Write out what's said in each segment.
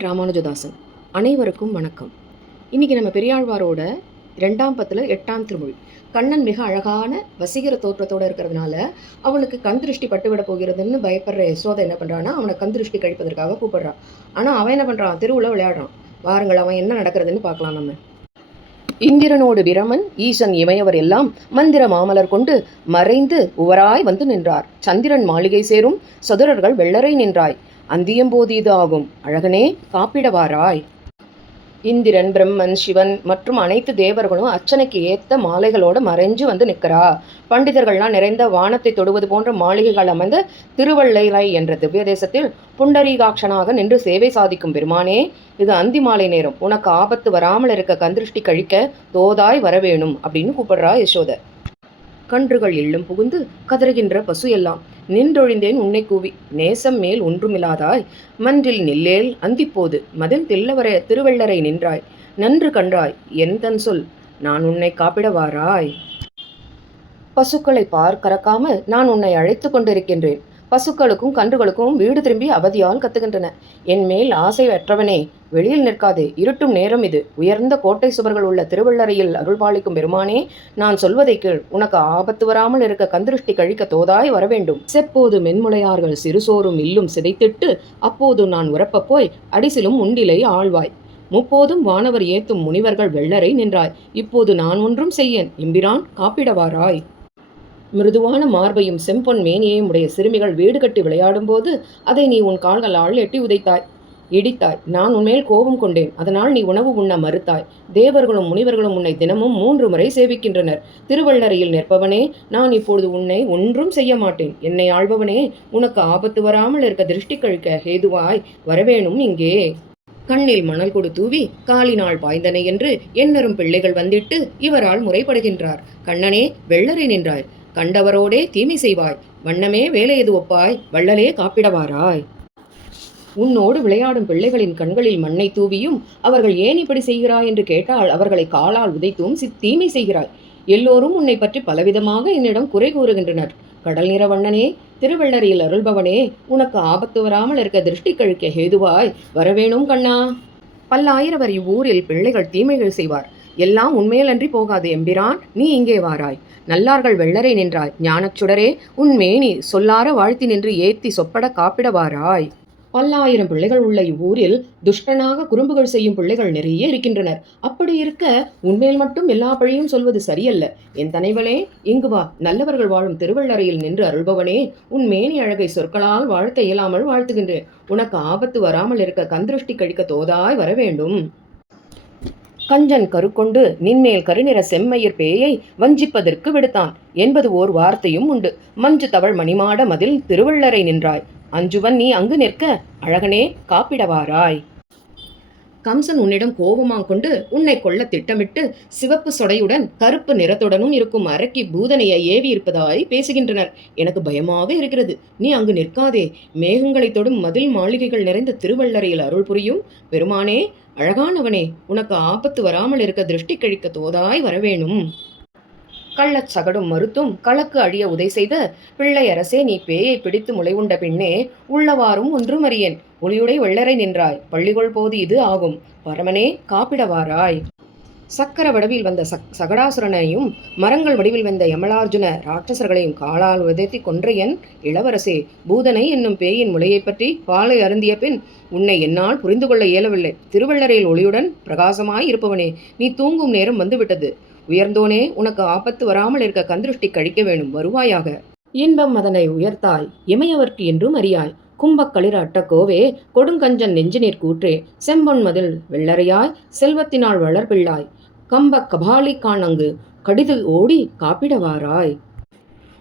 ராமானுஜதாசன். அனைவருக்கும் வணக்கம். இன்னைக்கு நம்ம பெரியாழ்வாரோட 2ஆம் பத்துல 8ஆம் திருமொழி. கண்ணன் மிக அழகான வசீகர தோற்றத்தோடு இருக்கிறதுனால அவனுக்கு கண் திருஷ்டி பட்டுவிட போகிறதுன்னு பயப்படுற யசோதை என்ன பண்ணுறான்னா அவனை கண் திருஷ்டி கழிப்பதற்காக கூப்பிடுறான். ஆனால் அவன் என்ன பண்ணுறான்? தெருவில் விளையாடுறான். வாருங்கள், அவன் என்ன நடக்கிறதுன்னு பார்க்கலாம். நம்ம இந்திரனோடு பிரமன் ஈசன் இமையவர் எல்லாம் மந்திர மாமலர் கொண்டு மறைந்து உவராய் வந்து நின்றார். சந்திரன் மாளிகை சேரும் சதுரர்கள் வெள்ளரை நின்றாய். அந்தியம்போது இது ஆகும் அழகனே காப்பிடவாராய். இந்திரன் பிரம்மன் சிவன் மற்றும் அனைத்து தேவர்களும் அர்ச்சனைக்கு ஏத்த மாலைகளோடு மறைஞ்சு வந்து நிற்கிறா. பண்டிதர்கள்லாம் நிறைந்த வானத்தை தொடுவது போன்ற மாளிகைகள் அமைந்த திருவள்ளைரை என்ற திவ்ய தேசத்தில் புண்டரீகாட்சனாக நின்று சேவை சாதிக்கும் பெருமானே, இது அந்தி மாலை நேரம், உனக்கு ஆபத்து வராமல் இருக்க கந்திருஷ்டி கழிக்க தோதாய் வரவேணும் அப்படின்னு கூப்பிடுறா யசோத. கன்றுகள் எள்ளும் புகுந்து கதறுகின்ற பசு எல்லாம் நின்றொழிந்தேன் உன்னை கூவி, நேசம் மேல் ஒன்றுமில்லாதாய் மன்றில் நில்லேல் அந்திப்போது மதில் தில்லவர திருவள்ளரை நின்றாய். நன்று கண்டாய் என் தன் சொல், நான் உன்னை காப்பிடவாராய். பசுக்களை பார் கறக்காமல் நான் உன்னை அழைத்து கொண்டிருக்கின்றேன். பசுக்களுக்கும் கன்றுகளுக்கும் வீடு திரும்பி அவதியால் கத்துகின்றன. என் மேல் ஆசை அற்றவனே, வெளியில் நிற்காதே, இருட்டும் நேரம் இது. உயர்ந்த கோட்டை சுவர்கள் உள்ள திருவள்ளரையில் அருள்பாலிக்கும் பெருமானே, நான் சொல்வதை கீழ். உனக்கு ஆபத்து வராமல் இருக்க கந்திருஷ்டி கழிக்க தோதாய் வரவேண்டும். செப்போது மென்முளையார்கள் சிறுசோறும் இல்லும் சிதைத்திட்டு அப்போது நான் உரப்ப போய் அடிசிலும் உண்டிலை ஆழ்வாய். முப்போதும் வானவர் ஏத்தும் முனிவர்கள் வெள்ளரை நின்றாய். இப்போது நான் ஒன்றும் செய்யேன், எம்பிரான் காப்பிடவாராய். மிருதுவான மார்பையும் செம்பொன் மேனியையும் உடைய சிறுமிகள் வீடு கட்டி விளையாடும் போது அதை நீ உன் கால்களால் எட்டி உதைத்தாய், இடித்தாய். நான் உன்மேல் கோபம் கொண்டேன், அதனால் நீ உணவு உண்ண மறுத்தாய். தேவர்களும் முனிவர்களும் உன்னை தினமும் 3 முறை சேவிக்கின்றனர். திருவள்ளரையில் நிற்பவனே, நான் இப்பொழுது உன்னை ஒன்றும் செய்ய மாட்டேன். என்னை ஆள்பவனே, உனக்கு ஆபத்து வராமல் இருக்க திருஷ்டி கழிக்க ஹேதுவாய் வரவேணும் இங்கே. கண்ணில் மணல் கொடு தூவி காலினால் பாய்ந்தனை என்று எண்ணரும் பிள்ளைகள் வந்திட்டு இவரால் முறைப்படுகின்றார். கண்ணனே, வெள்ளரை நின்றாய், கண்டவரோடே தீமை செய்வாய். வண்ணமே வேலை எது ஒப்பாய், வள்ளலே காப்பிடவாராய். உன்னோடு விளையாடும் பிள்ளைகளின் கண்களில் மண்ணை தூவியும் அவர்கள் ஏன் இப்படி செய்கிறாய் என்று கேட்டால் அவர்களை காலால் உதைத்தும் தீமை செய்கிறாய். எல்லோரும் உன்னை பற்றி பலவிதமாக என்னிடம் குறை கூறுகின்றனர். கடல் நிற வண்ணனே, திருவள்ளரையில் அருள்பவனே, உனக்கு ஆபத்து வராமல் இருக்க திருஷ்டி கழிக்க ஹேதுவாய் வரவேணும் கண்ணா. பல்லாயிரவர் இவ்வூரில் பிள்ளைகள் தீமைகள் செய்வார். எல்லாம் உண்மையிலன்றி போகாது எம்பிரான், நீ இங்கே வாராய். நல்லார்கள் வெள்ளரை நின்றாய். ஞானச்சுடரே, உன் மேனி சொல்லார வாழ்த்தி நின்று ஏத்தி சொப்பட காப்பிடவாராய். பல்லாயிரம் பிள்ளைகள் உள்ள இவ்வூரில் துஷ்டனாக குறும்புகள் செய்யும் பிள்ளைகள் நிறைய இருக்கின்றனர். அப்படி இருக்க உன்மேல் மட்டும் எல்லா பழியும் சொல்வது சரியல்ல. என் தனைவனே, இங்கு வா. நல்லவர்கள் வாழும் திருவள்ளரையில் நின்று அருள்பவனே, உன் மேனி அழகை சொற்களால் வாழ்த்த இயலாமல் வாழ்த்துகின்றேன். உனக்கு ஆபத்து வராமல் இருக்க கந்திருஷ்டி கழிக்க தோதாய் வரவேண்டும். கஞ்சன் கருக்கொண்டு நின்மேல் கருநிற செம்மயிர் பேயை வஞ்சிப்பதற்கு விடுத்தான் என்பது ஓர் வார்த்தையும் உண்டு. மஞ்சு தவள் மணிமாட மதில் திருவள்ளரை நின்றாய். அஞ்சுவன் நீ அங்கு நிற்க அழகனே காப்பிடவாராய். கம்சன் உன்னிடம் கோபமாங் கொண்டு உன்னை கொள்ள திட்டமிட்டு சிவப்பு சொடையுடன் கருப்பு நிறத்துடனும் இருக்கும் அரக்கி பூதனையை ஏவி இருப்பதாய் பேசுகின்றனர். எனக்கு பயமாக இருக்கிறது. நீ அங்கு நிற்காதே. மேகங்களை தொடும் மதில் மாளிகைகள் நிறைந்த திருவள்ளரையில் அருள் புரியும் பெருமானே, அழகானவனே, உனக்கு ஆபத்து வராமல் இருக்க திருஷ்டி கழிக்க தோதாய் வரவேணும். கள்ளச் சகடும் மறுத்தும் களக்கு அழிய உதை செய்த பிள்ளை அரசே, நீ பேயை பிடித்து முளைவுண்ட பின்னே உள்ளவாறும் ஒன்றும் அறியேன். ஒளியுடை வெள்ளரை நின்றாய். பள்ளிகொள் போது இது ஆகும் பரமனே காப்பிடவாராய். சக்கர வடிவில் வந்த சகடாசுரனையும் மரங்கள் வடிவில் வந்த யமலார்ஜுன ராட்சசர்களையும் காலால் உதைத்தி கொன்ற என் இளவரசே, பூதனை என்னும் பேயின் முளையை பற்றி பாலை அருந்திய பின் உன்னை என்னால் புரிந்து கொள்ள இயலவில்லை. திருவள்ளரையில் ஒளியுடன் பிரகாசமாய் இருப்பவனே, நீ தூங்கும் நேரம் வந்துவிட்டது. உயர்ந்தோனே, உனக்கு ஆபத்து வராமல் இருக்க கந்திருஷ்டி கழிக்க வேணும், வருவாயாக. இன்பம் அதனை உயர்த்தாய், இமையவர்க்கு என்றும் அறியாய். கும்பக்களிர அட்டக்கோவே, கொடுங்கஞ்சன் நெஞ்சினீர் கூற்றே, செம்பொன் மதில் வெள்ளரையாய், செல்வத்தினால் வளர்பிள்ளாய். கம்ப கபாலி காணங்கு கடிது ஓடி காப்பிடவாராய்.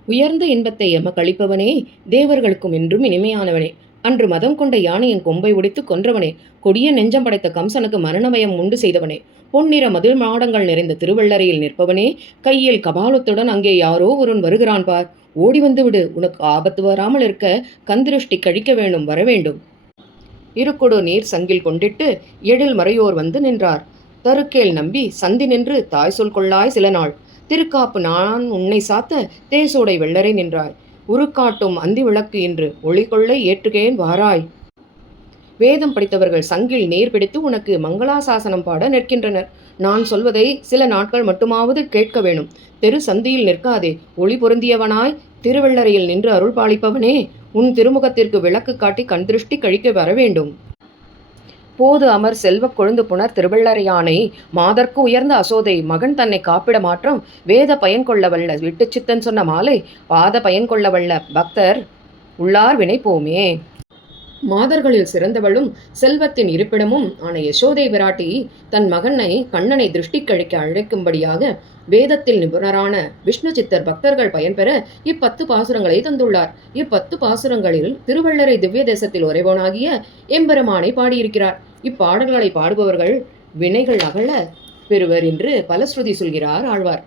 உயர்ந்த இன்பத்தை எமக்களிப்பவனே, தேவர்களுக்கும் என்றும் இனிமையானவனே, அன்று மதம் கொண்ட யானையின் கொம்பை உடைத்து கொன்றவனே, கொடிய நெஞ்சம் படைத்த கம்சனுக்கு மரணமயம் உண்டு செய்தவனே, பொன்னிற மதில் மாடங்கள் நிறைந்த திருவள்ளரையில் நிற்பவனே, கையில் கபாலத்துடன் அங்கே யாரோ ஒருவன் வருகிறான் பார், ஓடி வந்து விடு. உனக்கு ஆபத்து வராமல் இருக்க கந்திருஷ்டி கழிக்க வேணும், வரவேண்டும். இருக்கொடு நீர் சங்கில் கொண்டிட்டு எழில் மறையோர் வந்து நின்றார். தருக்கேல் நம்பி சந்தி நின்று தாய் சொல் கொள்ளாய் சில நாள். திருக்காப்பு நான் உன்னை சாத்த தேசோடை வெள்ளரை நின்றாய். உருக்காட்டும் அந்தி விளக்கு இன்று ஒளி கொள்ளை ஏற்றுகேன் வாராய். வேதம் படித்தவர்கள் சங்கில் நேர் பிடித்து உனக்கு மங்களாசாசனம் பாட நிற்கின்றனர். நான் சொல்வதை சில நாட்கள் மட்டுமாவது கேட்க வேணும். தெரு சந்தியில் நிற்காதே. ஒளி பொருந்தியவனாய் திருவள்ளரையில் நின்று அருள் பாலிப்பவனே, உன் திருமுகத்திற்கு விளக்கு காட்டி கண் திருஷ்டி கழிக்க வரவேண்டும். போது அமர் செல்வக் கொழுந்து புனர் திருவள்ளரையானை மாதர்க்கு உயர்ந்த அசோதை மகன் தன்னை காப்பிட மாற்றம் வேத பயன் கொள்ளவல்ல விட்டு சித்தன் சொன்ன மாலை பாத பயன் கொள்ளவல்ல பக்தர் உள்ளார் வினைப்போமே. மாதர்களில் சிறந்தவளும் செல்வத்தின் இருப்பிடமும் ஆன யசோதை விராட்டி தன் மகனை கண்ணனை திருஷ்டி கழிக்க அழைக்கும்படியாக வேதத்தில் நிபுணரான விஷ்ணு சித்தர் பக்தர்கள் பயன்பெற 10 பாசுரங்களை தந்துள்ளார். 10 பாசுரங்களில் திருவள்ளரை திவ்ய தேசத்தில் உறைவோனாகிய எம்பெருமானை பாடியிருக்கிறார். இப்பாடல்களை பாடுபவர்கள் வினைகள் அகல பெறுவர் என்று பலஸ்ருதி சொல்கிறார் ஆழ்வார்.